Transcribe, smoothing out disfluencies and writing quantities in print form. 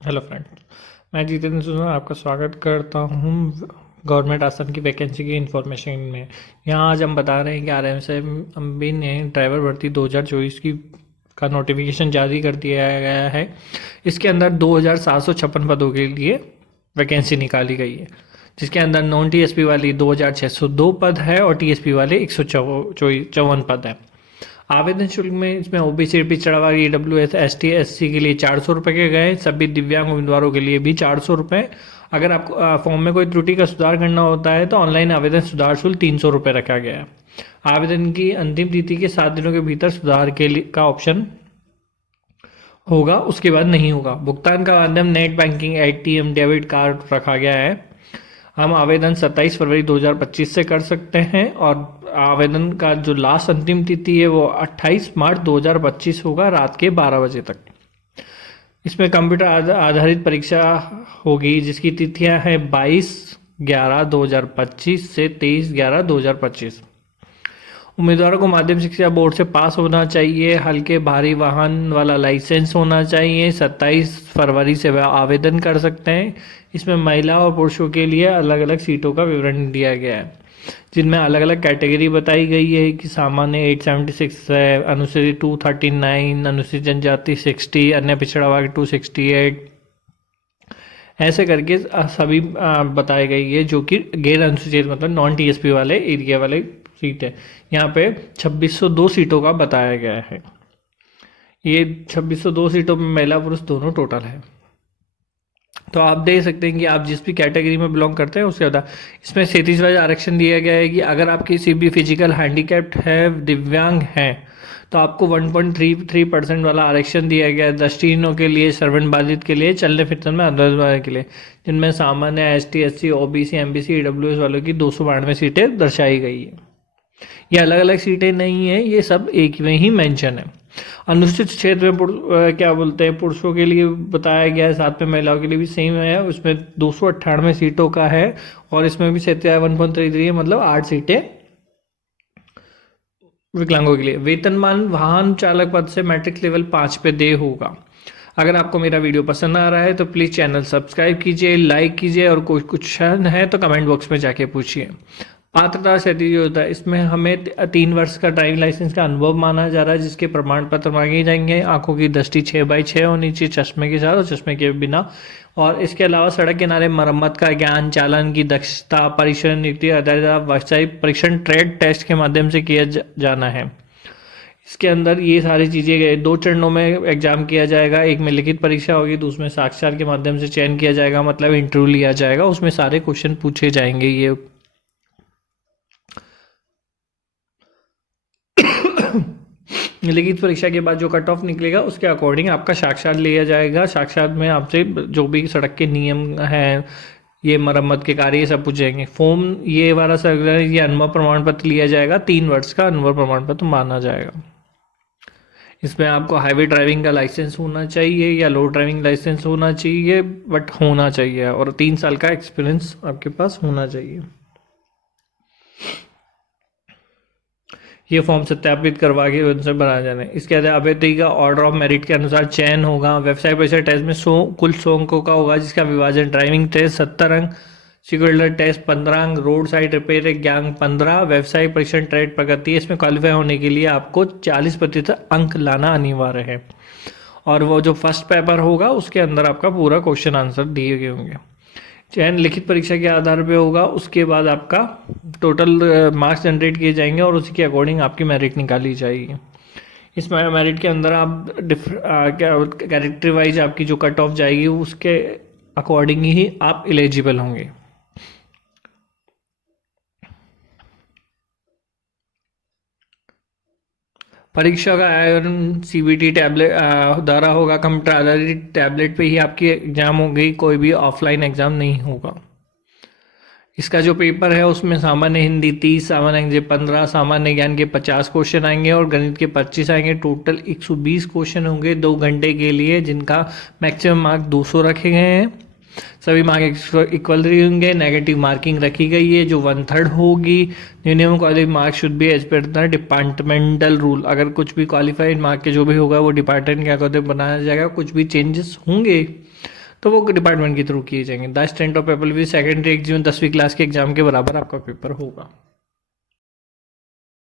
Hello friend, मैं जितेंद्र सुन आपका स्वागत करता हूँ गवर्नमेंट आसन की वैकेंसी की इन्फॉर्मेशन में। यहाँ आज हम बता रहे हैं कि आरएमएसएमबी ने ड्राइवर भर्ती 2024 की का नोटिफिकेशन जारी कर दिया गया है। इसके अंदर 2756 पदों के लिए वैकेंसी निकाली गई है, जिसके अंदर नॉन टीएसपी वाली 2602 पद है और टीएसपी वाले 154 पद है। आवेदन शुल्क में इसमें ओबीसी पिछड़ा वर्ग ईडब्ल्यूएस एसटी एससी के लिए 400 रुपये के गए। सभी दिव्यांग उम्मीदवारों के लिए भी 400 रुपये। अगर आपको फॉर्म में कोई त्रुटि का सुधार करना होता है तो ऑनलाइन आवेदन सुधार शुल्क 300 रुपये रखा गया है। आवेदन की अंतिम तिथि के 7 दिनों के भीतर सुधार के लिए का ऑप्शन होगा, उसके बाद नहीं होगा। भुगतान का माध्यम net banking ATM debit card रखा गया है। हम आवेदन 27 फरवरी 2025 से कर सकते हैं और आवेदन का जो लास्ट अंतिम तिथि है वो 28 मार्च 2025 होगा, रात के 12 बजे तक। इसमें कंप्यूटर आधारित परीक्षा होगी, जिसकी तिथियां हैं 22/11/2025 से 23/11/2025। उम्मीदवारों को माध्यमिक शिक्षा बोर्ड से पास होना चाहिए। हल्के भारी वाहन वाला लाइसेंस होना चाहिए। 27 फरवरी से वह आवेदन कर सकते हैं। इसमें महिला और पुरुषों के लिए अलग अलग सीटों का विवरण दिया गया है, जिनमें अलग अलग कैटेगरी बताई गई है कि सामान्य 876 है, अनुसूचित 239, अनुसूचित जनजाति 60, अन्य पिछड़ा वर्ग 268, ऐसे करके सभी बताई गई है, जो कि गैर अनुसूचित मतलब नॉन टीएसपी वाले एरिया वाले सीट है। यहाँ पे 2602 सीटों का बताया गया है। ये 2602 सीटों में महिला पुरुष दोनों टोटल है। तो आप देख सकते हैं कि आप जिस भी कैटेगरी में बिलोंग करते हैं उसके बाद इसमें क्षितिज वाइज आरक्षण दिया गया है कि अगर आप किसी भी फिजिकल हैंडीकैप्ड है, दिव्यांग हैं, तो आपको 1.33% वाला आरक्षण दिया गया है। दृष्टिहीनों के लिए, श्रवण बाधित के लिए, चलने फिरने में अंधविकलांग के लिए, जिनमें सामान्य ST SC OBC MBC EWS वालों की 292 सीटें दर्शाई गई है। ये अलग अलग सीटें नहीं है, ये सब एक में ही मेंशन है। अनुसूचित क्षेत्र में क्या बोलते हैं, पुरुषों के लिए बताया गया है, साथ में महिलाओं के लिए भी सेम है। उसमें 298 सीटों का है और इसमें भी 1.33 है, मतलब 8 सीटें विकलांगों के लिए। वेतनमान वाहन चालक पद से मैट्रिक लेवल 5 पे दे होगा। अगर आपको मेरा वीडियो पसंद आ रहा है तो प्लीज़ चैनल सब्सक्राइब कीजिए, लाइक कीजिए और कोई कुछ है तो कमेंट बॉक्स में जाके पूछिए। पात्रता क्षति जो होता है, इसमें हमें 3 वर्ष का ड्राइविंग लाइसेंस का अनुभव माना जा रहा है, जिसके प्रमाण पत्र मांगे जाएंगे। आंखों की दृष्टि 6/6 होनी चाहिए, चश्मे के साथ और चश्मे के बिना। और इसके अलावा सड़क किनारे मरम्मत का ज्ञान, चालन की दक्षता, परीक्षण नियुक्ति आधारित व्यावसायिक परीक्षण ट्रेड टेस्ट के माध्यम से किया जाना है। इसके अंदर ये सारी चीज़ें 2 चरणों में एग्जाम किया जाएगा। एक में लिखित परीक्षा होगी, दूसरे में साक्षात्कार के माध्यम से चयन किया जाएगा, मतलब इंटरव्यू लिया जाएगा, उसमें सारे क्वेश्चन पूछे जाएंगे। ये लिखित परीक्षा के बाद जो कट ऑफ निकलेगा उसके अकॉर्डिंग आपका साक्षात लिया जाएगा। साक्षात में आपसे जो भी सड़क के नियम हैं, ये मरम्मत के कार्य, ये सब पूछेंगे। फॉर्म ये वाला सर, ये अनुभव प्रमाण पत्र लिया जाएगा, 3 वर्ष का अनुभव प्रमाण पत्र माना जाएगा। इसमें आपको हाईवे ड्राइविंग का लाइसेंस होना चाहिए या लो ड्राइविंग लाइसेंस होना चाहिए, बट होना चाहिए, और 3 साल का एक्सपीरियंस आपके पास होना चाहिए। ये फॉर्म सत्यापित करवा के उनसे भरा जाना है। इसके बाद अभ्यर्थी का ऑर्डर ऑफ मेरिट के अनुसार चयन होगा। वेबसाइट परीक्षा टेस्ट में कुल 100 अंकों का होगा, जिसका विभाजन ड्राइविंग टेस्ट 70 अंक, सिक्योरिटी टेस्ट 15 अंक, रोड साइड रिपेयर ज्ञान 15, वेबसाइट परीक्षण ट्रेड प्रगति, इसमें क्वालिफाई होने के लिए आपको 40% अंक लाना अनिवार्य है। और वो जो फर्स्ट पेपर होगा उसके अंदर आपका पूरा क्वेश्चन आंसर दिए गए होंगे। चयन लिखित परीक्षा के आधार पे होगा। उसके बाद आपका टोटल मार्क्स जनरेट किए जाएंगे और उसी के अकॉर्डिंग आपकी मेरिट निकाली जाएगी। इस मेरिट के अंदर आप कैरेक्टर वाइज आपकी जो कट ऑफ जाएगी उसके अकॉर्डिंग ही आप एलिजिबल होंगे। परीक्षा का आयोजन सीबीटी टैबलेट द्वारा होगा। कंप्यूटर आधारित टैबलेट पे ही आपकी एग्जाम होगी, कोई भी ऑफलाइन एग्जाम नहीं होगा। इसका जो पेपर है उसमें सामान्य हिंदी 30, सामान्य अंग्रेजी 15, सामान्य ज्ञान के 50 क्वेश्चन आएंगे और गणित के 25 आएंगे। टोटल 120 क्वेश्चन होंगे 2 घंटे के लिए, जिनका मैक्सिमम मार्क 200 रखे गए हैं। सभी मार्क इक्वल होंगे। नेगेटिव मार्किंग रखी गई है जो 1/3 होगी। Minimum qualified mark should be as per the departmental rule. अगर कुछ भी क्वालिफाइड मार्क के जो भी होगा वो डिपार्टमेंट के अकॉर्डिंग बनाया जाएगा। कुछ भी चेंजेस होंगे तो वो डिपार्टमेंट के थ्रू किए जाएंगे। द स्टैंडर्ड ऑफ पेपर भी सेकेंडरी एग्जाम 10वीं क्लास के एग्जाम के बराबर आपका पेपर होगा।